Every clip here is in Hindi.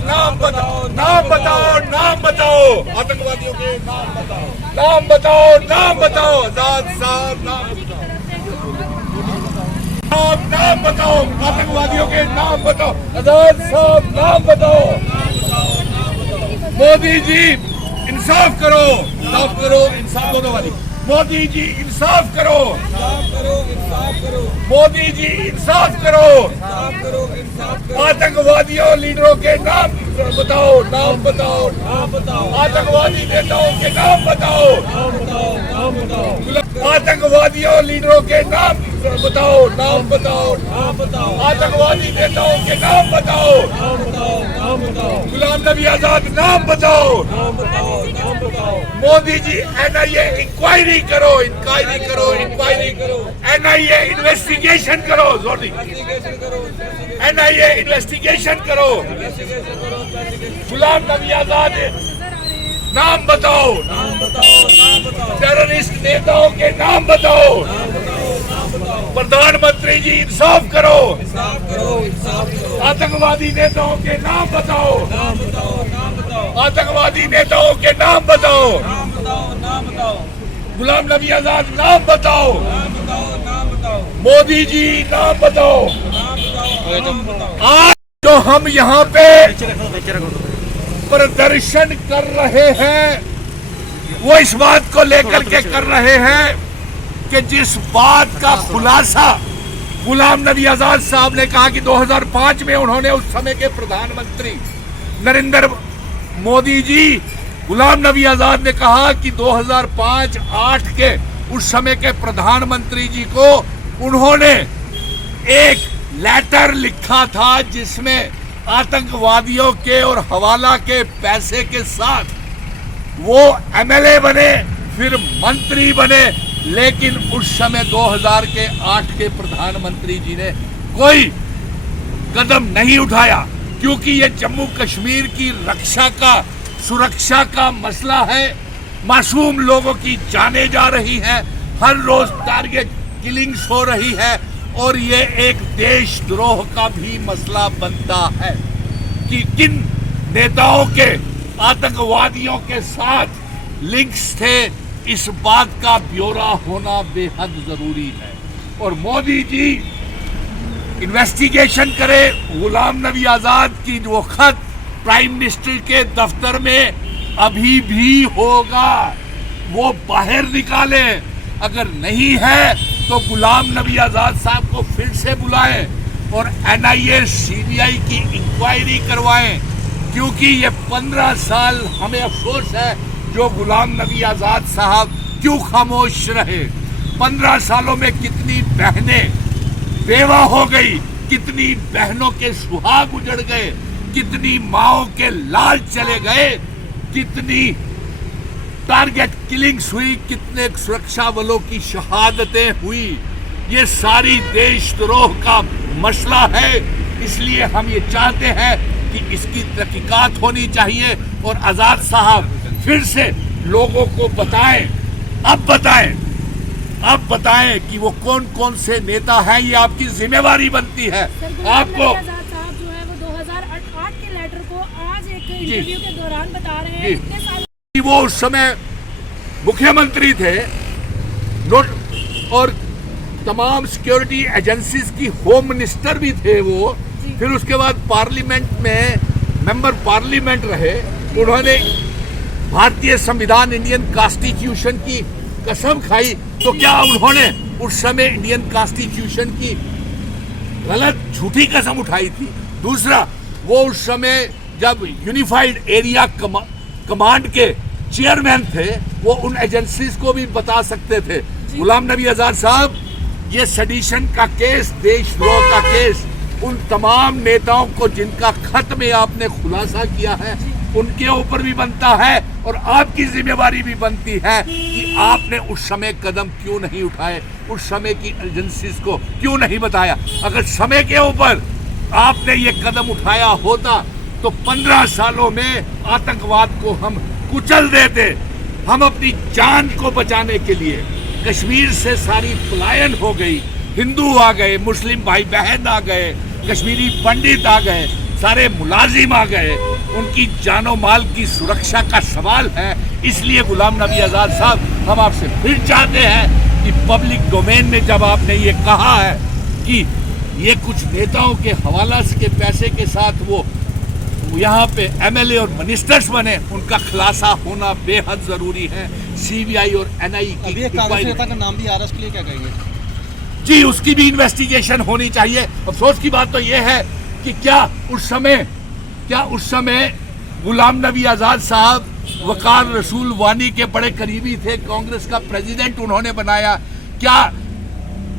नाम बताओ, नाम बताओ, नाम बताओ, आतंकवादियों के नाम बताओ, नाम बताओ, नाम बताओ, आजाद साहब नाम बताओ, नाम बताओ, आतंकवादियों के नाम बताओ, आजाद साहब नाम बताओ। मोदी जी इंसाफ करो, इंसाफ करो, इंसाफ दो वाली। मोदी जी इंसाफ करो, इंसाफ करो, इंसाफ करो। मोदी जी इंसाफ करो, इंसाफ करो, इंसाफ करो। आतंकवादियों लीडरों के नाम बताओ, नाम बताओ, नाम बताओ। आतंकवादी नेताओं के नाम बताओ, नाम बताओ, नाम बताओ। आतंकवादियों लीडरों के नाम बताओ, नाम बताओ, नाम बताओ। आतंकवादी नेताओं के नाम बताओ, नाम बताओ, नाम बताओ। गुलाम नबी आजाद नाम बताओ, नाम बताओ, नाम बताओ। मोदी जी NIA इंक्वायरी करो, इंक्वायरी करो, इंक्वायरी करो। NIA इन्वेस्टिगेशन करो, जोर NIA इन्वेस्टिगेशन करो। गुलाम नबी आजाद नाम बताओ, नाम बताओ, नाम बताओ। टेररिस्ट नेताओं के नाम बताओ, नाम बताओ, नाम बताओ। प्रधानमंत्री जी इंसाफ करो, इंसाफ करो, इंसाफ करो। आतंकवादी नेताओं के नाम बताओ, नाम बताओ, नाम बताओ। आतंकवादी नेताओं के नाम बताओ, नाम बताओ, नाम बताओ। गुलाम नबी आजाद नाम बताओ, नाम बताओ, नाम बताओ। मोदी जी नाम बताओ, नाम बताओ, नाम बताओ। आज जो हम यहाँ पे प्रदर्शन कर रहे हैं वो इस बात को लेकर के कर रहे हैं कि जिस बात का खुलासा गुलाम नबी आजाद साहब ने कहा कि 2005 में उन्होंने उस समय के प्रधानमंत्री नरेंद्र मोदी जी, गुलाम नबी आजाद ने कहा कि 2005-8 के उस समय के प्रधानमंत्री जी को उन्होंने एक लेटर लिखा था जिसमें आतंकवादियों के और हवाला के पैसे के साथ वो MLA बने, फिर मंत्री बने, लेकिन उस समय 2008 के प्रधानमंत्री जी ने कोई कदम नहीं उठाया क्योंकि ये जम्मू कश्मीर की रक्षा का, सुरक्षा का मसला है। मासूम लोगों की जानें जा रही हैं, हर रोज टारगेट किलिंग्स हो रही है और ये एक देशद्रोह का भी मसला बनता है कि किन नेताओं के आतंकवादियों के साथ लिंक्स थे। इस बात का ब्यौरा होना बेहद जरूरी है और मोदी जी इन्वेस्टिगेशन करे। गुलाम नबी आजाद की वो खत प्राइम मिनिस्टर के दफ्तर में अभी भी होगा, वो बाहर निकाले। अगर नहीं है तो गुलाम नबी आजाद साहब को फिर से बुलाएं और NIA CBI की इंक्वायरी करवाएं क्योंकि ये 15 साल हमें अफसोस है जो गुलाम नबी आजाद साहब क्यों खामोश रहे। 15 सालों में कितनी बहनें बेवा हो गई, कितनी बहनों के सुहाग उजड़ गए, कितनी माओं के लाल चले गए, कितनी टारगेट किलिंग्स हुई, कितने सुरक्षा बलों की शहादतें हुई। ये सारी देशद्रोह का मसला है, इसलिए हम ये चाहते हैं कि इसकी तहकीकात होनी चाहिए और आजाद साहब फिर से लोगों को बताएं, अब बताएं कि वो कौन कौन से नेता हैं। ये आपकी जिम्मेवारी बनती है। आपको आजाद साहब जो है वो 2008 के लेटर को आज एक इंटरव्यू के दौरान बता रहे हैं कितने साल वो उस समय मुख्यमंत्री थे और तमाम सिक्योरिटी एजेंसीज की होम मिनिस्टर भी थे वो। फिर उसके बाद पार्लियामेंट में मेंबर पार्लियामेंट रहे। उन्होंने भारतीय संविधान, इंडियन कॉन्स्टिट्यूशन की कसम खाई। तो क्या उन्होंने उस समय इंडियन कॉन्स्टिट्यूशन की गलत झूठी कसम उठाई थी? दूसरा, वो उस समय जब यूनिफाइड एरिया कमांड के चेयरमैन थे, वो उन एजेंसीज को भी बता सकते थे। गुलाम नबी आजाद साहब, ये सेडिशन का केस, देशद्रोह का केस, उन तमाम नेताओं को जिनका खत में आपने खुलासा किया है उनके ऊपर भी बनता है और आपकी जिम्मेवारी भी बनती है कि आपने उस समय कदम क्यों नहीं उठाए, उस समय की एजेंसीज को क्यों नहीं बताया। अगर समय के ऊपर आपने ये कदम उठाया होता तो 15 सालों में आतंकवाद को हम कुचल देते। हम अपनी जान को बचाने के लिए, कश्मीर से सारी पलायन हो गई, हिंदू आ गए, मुस्लिम भाई बहन आ गए, कश्मीरी पंडित आ गए, सारे मुलाजिम आ गए, उनकी जानो माल की सुरक्षा का सवाल है। इसलिए गुलाम नबी आज़ाद साहब, हम आपसे फिर चाहते हैं कि पब्लिक डोमेन में जब आपने ये कहा है कि ये कुछ नेताओं के हवाला के पैसे के साथ वो यहाँ पे एमएलए और मिनिस्टर्स बने, उनका खुलासा होना बेहद जरूरी है। सीबीआई और एनआई की कांग्रेस नेता का नाम भी आ रहा है, उसके लिए क्या कहेंगे? जी, उसकी भी इन्वेस्टिगेशन होनी चाहिए। अफसोस की बात तो ये है कि क्या उस समय गुलाम नबी आज़ाद साहब वकार रसूल वानी के बड़े करीबी थे, कांग्रेस का प्रेसिडेंट उन्होंने बनाया, क्या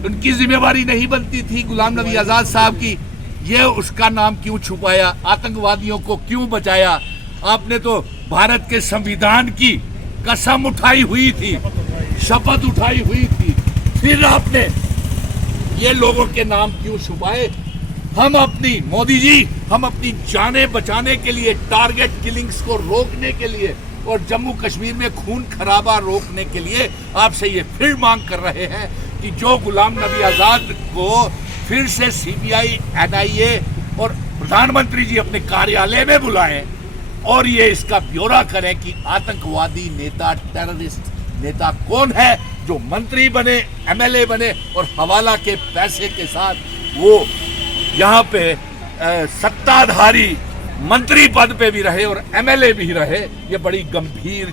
उनकी जिम्मेवारी नहीं बनती थी गुलाम नबी आज़ाद साहब की? ये उसका नाम क्यों छुपाया, आतंकवादियों को क्यों बचाया? आपने तो भारत के संविधान की कसम उठाई हुई थी, शपथ उठाई हुई थी, फिर आपने ये लोगों के नाम क्यों छुपाए? मोदी जी, हम अपनी जानें बचाने के लिए, टारगेट किलिंग्स को रोकने के लिए और जम्मू कश्मीर में खून खराबा रोकने के लिए आपसे ये फिर मांग कर रहे हैं कि जो गुलाम नबी आज़ाद को फिर से सीबीआई, एनआईए और प्रधानमंत्री जी अपने कार्यालय में बुलाएं और ये इसका ब्यौरा करें कि आतंकवादी नेता, टेररिस्ट नेता कौन है जो मंत्री बने, एमएलए बने और हवाला के पैसे के साथ वो यहाँ पे सत्ताधारी मंत्री पद पे भी रहे और एमएलए भी रहे। ये बड़ी गंभीर